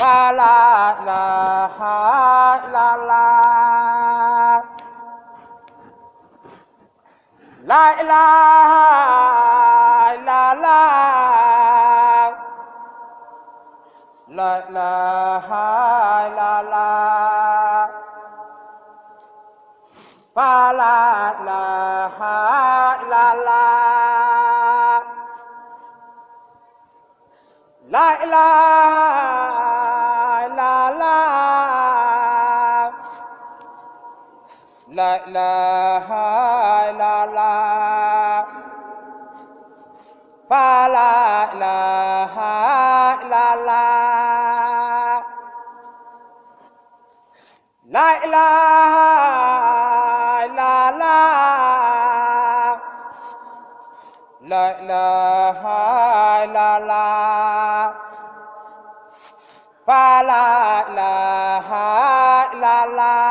la la ilaha illallah la ilaha illallah la ilaha illallah la ilaha illallah la ilaha illallah la ilaha illallah la ilaha illallah la ilaha illallah la ilaha illallah la ilaha illallah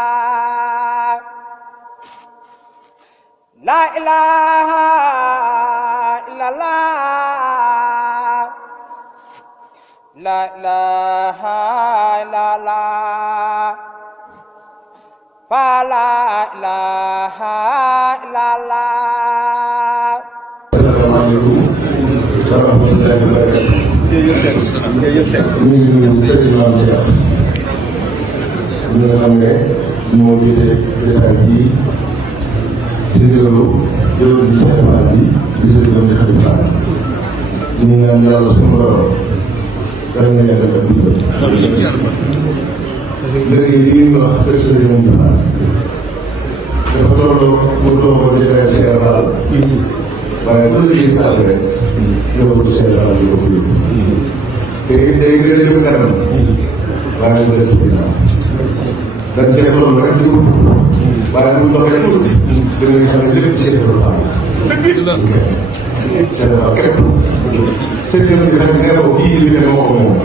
la ilaha illallah la ilaha illallah la ilaha illallah. Asalaamaaleykum wa rahmatullahi wa barakatuh. ñu ngi nuyu Serigne Mame Cheikh ñi nga xam ne moo jiite jotaay bi ci ndigalu jëloon ci xalifa bi di Serigne Mame Khalifa ñu ngi ñaan yàlla suñu borom dara nga yàggal ak dundal. léegi li ñuy wax kër Serigne Mame Khalifa dafa tolloo mu tolloo jotaay Cheikh Fall waaye bu la ciy taal rek yóbbu Cheikh Fall di yóbbu yóbbu te day gën a jëm kanam waaye bu dee ginnaaw dañ see toll rek di ko waaye bu doxee tuuti da ngay xam ne lépp Cheikh Fall Cheikh Fall képp sëñ bi xam ne ko fii li ne moo ko moom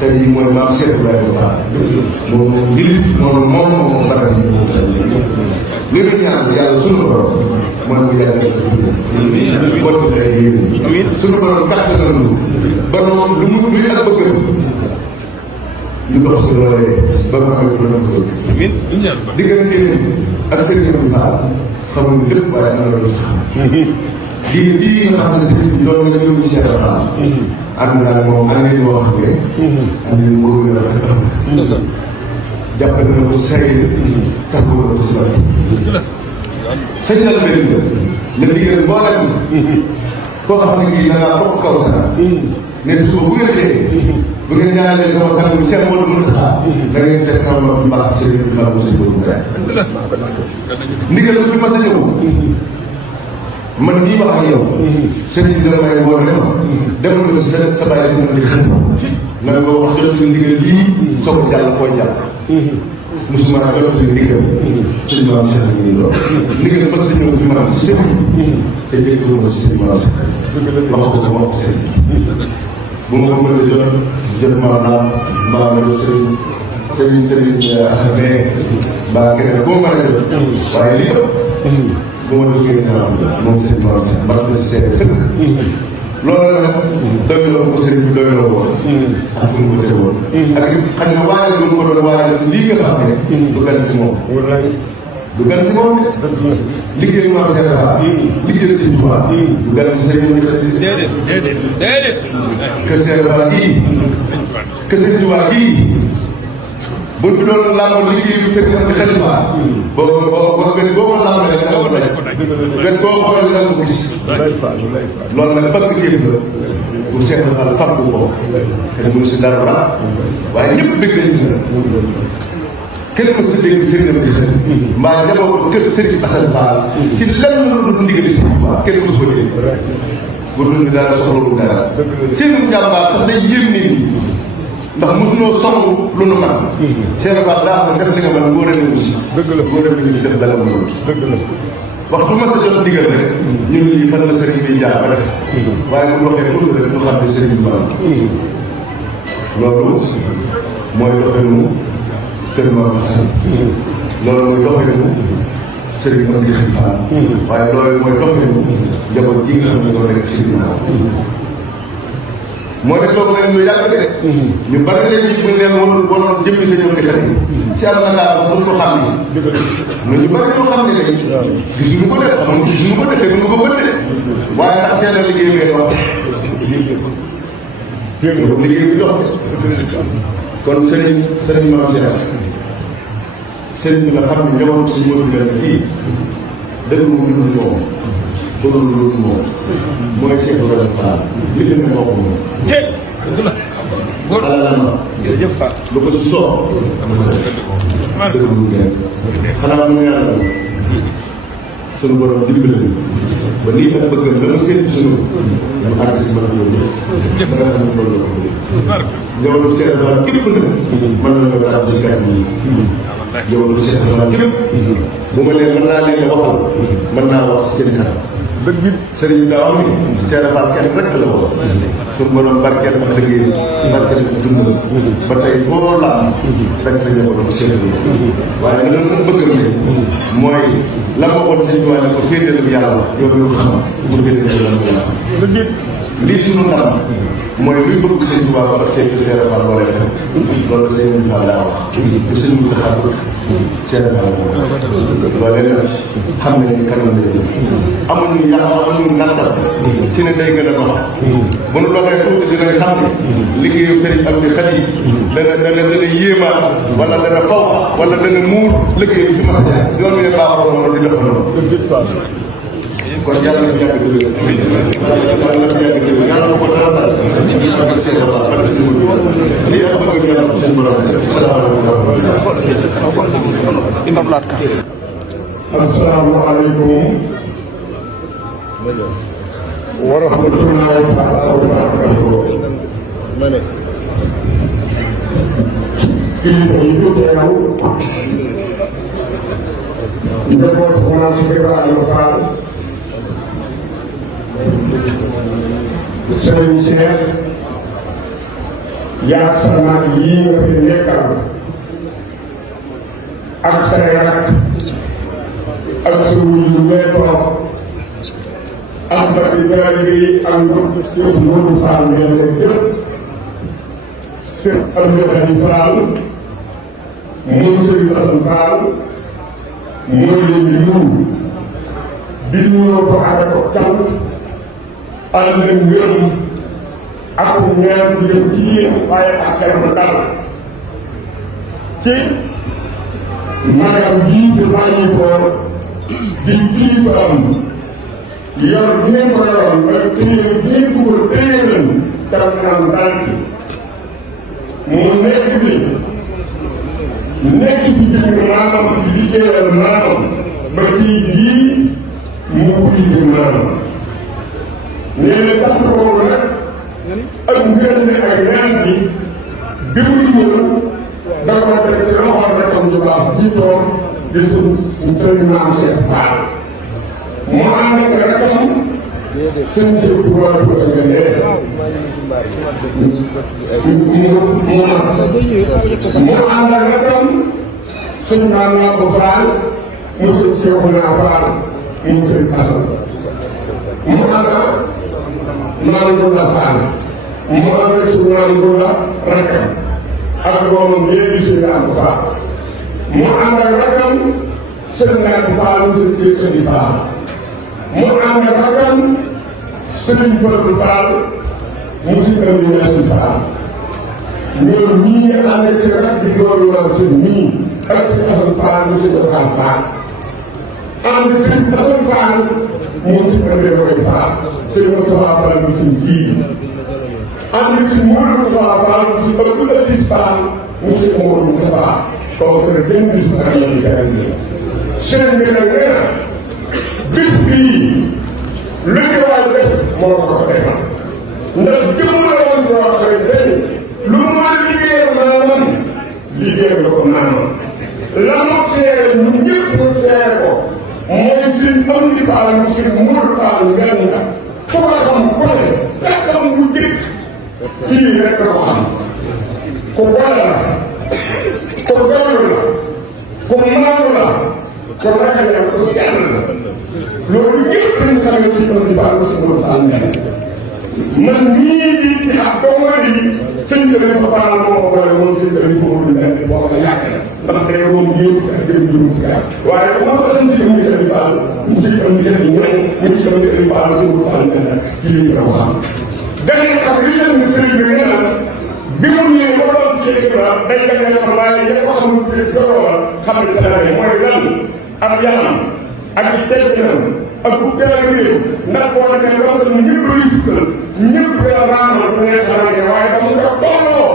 tey jii mooy maam Cheikh Ibrahima Fall moom njëriñ noonu moom barab yi li ñu ñaan yàlla sunu borom mooy mu yàgg kon day yéen sunu borom kàttan nañu ba noonu lu mu luy ak bëgg ñu dox si loolee ba mu amee lu mu bëgg diggante ak Serigne Mame Fall xamuñu lépp waaye am na lu sax lii nga xam ne Serigne bi doon nga ñëw ci Cheikh Fall ànd naa moom ànd nañu moo xam ne ànd nañu boobu la rafet jàppale na ko say tàggu na ko si bari sëñ na la benn la digal mboolem koo xam ne kii da ngaa bokk kaw sana ne suba bu yëkkee bu ngeen ñaanalee sama sang bi seen mboolu mën a da ngeen teg sama bopp mbaax sëriñ bi mbaax si boobu rek ndigal lu fi mas a ñëw man nii wax ak yow sëriñ bi dana may mbool ne ma demal nga si sa bàyyi si na di xën na nga wax jot ndigal lii soog jàll foo jàll musuma jot ndigal sëñ Mame Cheikh ñu ngi doon ndigal mas a ñëw fi man si sëriñ te jëkkoo ma si sëñ Mame Cheikh wax ko ma wax sëriñ bu ma ko mën a jot maa naa maa nga sëriñ Assane mbaa keneen boo mën a jot waaye li ëpp bu ma duggee kanam moom sëñ Mame Cheikh mbaa na si seede sëkk loolu nag doyloo ko sëriñ bi doyloo woon ak fu mu ko teewoon ak xëy na waajal lu mu ko doon waajal si lii nga xam ne du gan si moom du gan si moom liggéey Mame Cheikh Fall liggéey Sëriñ Tuubaa du gan si sëriñ bi déedéet que Cheikh Fall gii que Sëriñ Tuubaa gii bu fi doon làmb liggéey bi Sëriñ Amdi Khalifa boo gën boo ko làmb rek da nga ko daj gën boo xool da nga ko gis loolu nag bëgg génn la bu Cheikh Fall fàggu ko te mënu si dara waaye ñëpp dégg nañ si kenn mës a dégg Sëriñ Amdi Khalifa mbaa njaboot kër Sëriñ Assane Fall si lenn lu dul ndigali Sëriñ Tuubaa kenn mësu ko dégg bu dul ni dara soxlawul dara seen njàmbaar sax day yéem nit ñi ndax mosunoo song lu nu man Cheikh Fall daa xam def li nga mën ngóor a newu si ngóor a newu si def dala mënul waxtu ma sa jot ndigal rek ñu ngi lii fan la sëriñ bi jaar ba def waaye bu waxee pour rek ñu xam ne sëriñ bi man loolu mooy doxinu kër Mame Assane loolu mooy doxinu sëriñ Amdi Khalifa waaye loolu mooy doxinu njaboot ji nga xam ne ñoo nekk si ginnaaw moo ne toog leen lu yàgg de. ñu bari léegi buñ leen woon jëmmi sa ñoom di xel yi. si àll na daal bu ko xam ni. mais ñu bari ñoo xam ne de gisuñu ko de xamuñu gisuñu ko de teguñu ko bët de. waaye ndax teel a liggéey bee wax. liggéey bi dox kon sëriñ Mame Cheikh sëriñ bi nga xam ne ñëwoon si ñoom bi leen kii dëgg mu dul moom bëggul lu dul moom mooy Cheikh Ibrahima Fall li fi ne moo ko moom dëgg la góor jërëjëf Fall lu ko si soo dëgg lu ngeen xanaa mu ñaanal suñu borom dimbali ba lii ak bëgg la ma seet suñu ñu àgg si mën a loolu yëpp nga xam ne loolu la ko yow lu seet daal képp nag mën na la daal si gàtt yi yow lu seet daal képp bu ma leen mën naa leen waxal mën naa wax si seen kanam dëgg it sëriñ daa am ni seet daal kenn rek la ko suñu borom barkeel ak liggéey barkeel ak dund ba tey foo laal dañ fa ñëwoon ko seet waaye nga doon bëgg ne mooy la ma woon sëñ Tuubaa ne ko féetale bi yàlla yow yow xam mu féetale yàlla dëgg it lii suñu ndam mooy luy bëgg sëñ Tuubaa ak sëñ Seere Fall war a def loolu sëñ Fall daa wax bu sëñ mu taxaw Seere Fall loolu nag xam ne ni kanam la amuñu yàlla amuñu nattal si ne day gën a dox bu nu doxee tuuti dinañ xam ne liggéeyu sëriñ am di xat yi dana yéemaat wala dana faw wala dana muur liggéeyu fi mas a yoon wi baaxoo moom di dox noonu kon yàlla na fi yàgg dëgg yàlla na fi yàgg dëgg yàlla na ko dara dara ak seen bopp ak seen bopp lii ak bëgg yàlla ko seen borom asalaamaaleykum wa rahmatullahi taala wa barakatuh kilifa yi fi teew njaboot Maam Cheikh Ibrahima Fall sëriñ Cheikh yaag sa mag yii nga fi nekkal ak say rak ak sa wuyu ngay toog ak bari taalibe yi ak yëf Modou Fall ngeen ko jëpp seen Abdou Khadi Fall moom sëriñ Assane Fall mooy leen di nuyu di nuyoo ko ànd ak cant ànd ak ngërëm ak ñaan bu jëm ci yéen waaye ak xel mu dal ci magam bii fi bàyyi ko di kilifaam yor bi ngeen ko yoroon ba téye bi ngeen ko téye leen tam am dal ci mu nekk fi jëm maamam di liggéeyal maamam ba kii bii mu wuti jëm maamam nee na tax boobu nag ak ngërëm ne ak ñaan bi bi muy ñëw da ko teg ci loxoom rakam ju baax ji toog di suñ sëriñ Maam Cheikh Fall mu ànd ak rakam suñ Cheikh Touba Touba nga nee mu ànd ak rakam suñ Maam Lamp Fall mu suñ Cheikhouna Fall mu sëriñ Assane mu ànd ak Maam Ndoula Fall mu ànd ak suñ Maam Ndoula rakam ak doomam yéen di sëriñ Lamp Fall mu ànd ak rakam sëriñ Lamp Fall mu sëriñ Khady Fall mu ànd ak rakam sëriñ Fallou Fall mu sëriñ Amady Fall ñoom ñii nga ànd ak seen rak di loolu la seen nii ak sëriñ Assane Fall mu sëriñ Assane Fall ànd ak sëriñ Assane Fall mu sëriñ Amady Fall sëriñ Moustapha Fall mu sëriñ Sidi ànd ak si Mourou Moustapha Fall mu sëriñ Abdou Aziz Fall mu sëriñ Mourou Moustapha kooku nag kenn gisul ak la ñu jaay seen bi nag nee na bis bii lu ci waay def moo ko ko defal ndax jëmm la woon soo xamante ni lu mu mën a liggéeyal maamam liggéeyal ko maamam la ma seere ñu ñëpp ñu seere ko mooy suñ am di faal suñ mur faal ngan nga fu ko xam ko ne takkam bu jëkk kii rek la ko xam ku boole la ku doylu la ku maanu la ku ragal la ku sell la loolu ñëpp dañ xamee ci am di faal suñ mur faal ngan man nii di ab doomu di sëñ bi dafa faral moo ko boole moom sëñ bi dafa wóorul benn boo ko yàq na ndax day moom ñëw si ak jërëm juróom si gaaw waaye bu ma ko xam si mu ngi dem Fall mu si am di sëñ ñoom mu si am di Fall suñu Fall benn ci lii la wax da ngay xam li leen sëriñ bi nee na bi mu ñëwee ba doon ci Ibra day da ngay xam waaye ñëpp ko xamul ci doolal xam ne sa dara mooy lan am yaram ak ci tegginam ak bu teel a réew ndax boo demee loo xam ne ñëpp luy sukkal ñëpp la raamal bu ngeen xamante waaye dama ko tolloo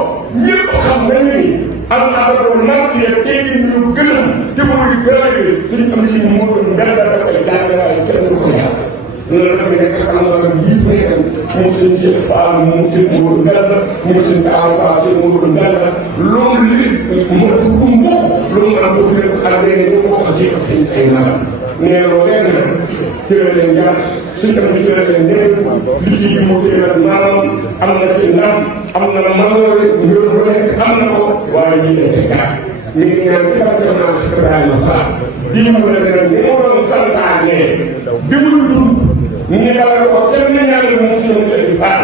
ñëpp xam nañ ni am na ko naat ya teggi ñu gënam te mooy gërëm suñu am si mu benn da koy jàngale waaye kenn du ko yàq loolu dafa nekk ak am na yii fi nekk moom seen Cheikh Fall moom seen Mourou Mbella moom seen Taaw Fall seen Mourou Mbella loolu li mu mbokk loolu am ko leen ko ak léegi ñu ko aussi ay nagam nee loolee nag cëre leen yàq suñ tam di cëre leen ñeneen liggéey bi moo cëre leen maanaam am na ci ndam am na manoore ngir bu nekk am na ko waaye ñii dafay gàtt mi ngi ñaan ci barke naa si Ibrahima Fall bii mu ne leen ni mu doon santaane bi muy dund ñu dala ko kenn ñaanal mu suñu di Fall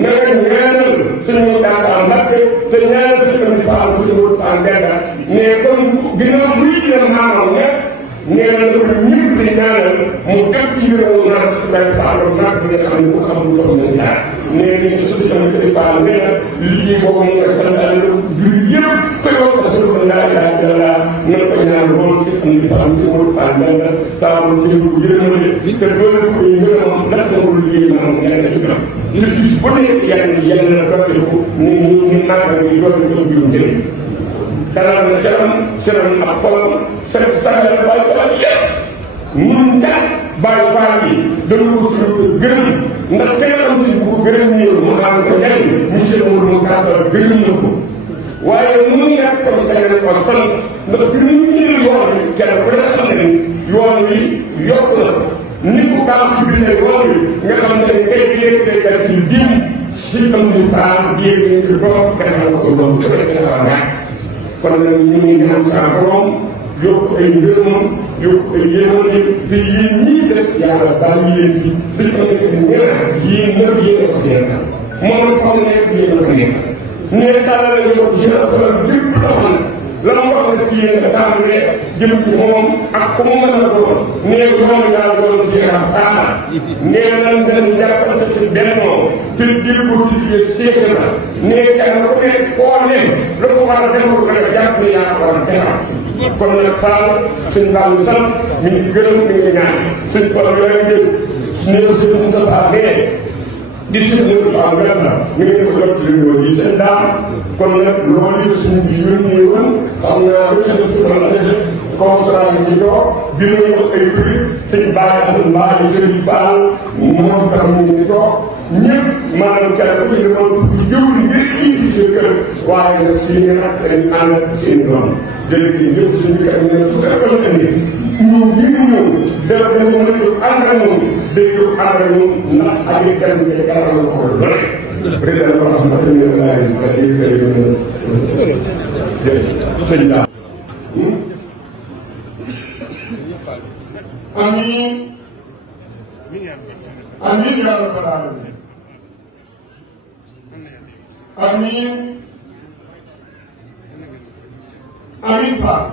nga ñaanal suñu Tata Mbacke te ñaanal suñu di Fall suñu wut Fall Ndenda mais comme ginnaaw buy jël maanaam nee na ko ñëpp di ñaanal mu def ci réew naa si benn Fall naat bi nga xam ne ku xam lu toog nañ jaar nee nañu suñu am di Fall nee na liggéey boobu mu nga santaane jur yëpp koy wax ko sulu laa ilaaha illallaah nan ko ñaan loolu si am di Fall si wut Fall Ndenda saa mu jël ko yërmale te doole ko ñu ngërëm ndax na ko liggéey maanaam nekk ci gërëm te bis bu nekk yàlla na doole ko ñu màggal ñu doole ko juróom sëriñ dalal na xelam ak xolam seen sagal bàyyi faal yëpp ñun daal bàyyi faal yi dañu ko suñu gërëm ndax kenn xam ne bu ko gërëm ñëw mu am ko ñan monsieur Mourou mu gàttal gërëm na ko waaye mu ñàkk ko kañal ko sant ndax bi ñu ñëw yoon wi kenn ku ne xam ne yoon wi yokk na ni ko baax ci biir yoon wi nga xam ne tey bi léegi day dal ci diin si am di faal biir ñu ci borom defal ko loolu dafa ñàkk kon nag ñu ngi ñaan sa borom yokk ay ngërëmam yokk ay yéenam te yéen ñii def yàlla bàyyi leen fi suñu ko defee ñaar yéen ñëpp yéen a ko nekkal moom la xam nekk yéen a ko nekkal nee tàllal la yokk yéen a xoolal lépp loo xam la mu wax ne ci yéen a tàmbalee jëm ci moom ak ku mu mën a doon nee yoonu yàlla doon si am taala nee nan dañ jàppante ci bennoo te dil ko liggéey seet na nee kenn ku nekk foo ne la ko war a defal ko nga jàpp ne yaa ko war a defal kon nag Fall suñ Fall sant mi ngi gërëm mi ngi ñaan suñ Fall yooyu dégg nee na suñ Moussa mais di suñ Moussa Fall la mi ngi ko jot li ñëw di seen daam kon nag loolu suñ bi yónnee woon xam naa lu ñu def la def constat yi ñu toog bi ñu wax ay prix sëñ Baye Assane Mbaye di sëñ Fall moom tam ñu ngi toog ñëpp maanaam kenn ku ci demoon jëw li ngir indi sa kër waaye nag suñu rak dañ ànd ak seen doom jërëjëf ñëpp suñu kër ñu ne su fekkee la indi ñu ngir ñëw dara dañ mën a jóg ànd ak ñoom day jóg ànd ak ñoom ndax ak i kenn day garal ko doole président ba xam ne ñu la laaj ba day fay ñu jërëjëf sëñ daal amiin amiin yaa rabbal aalamiin amiin amiin Fall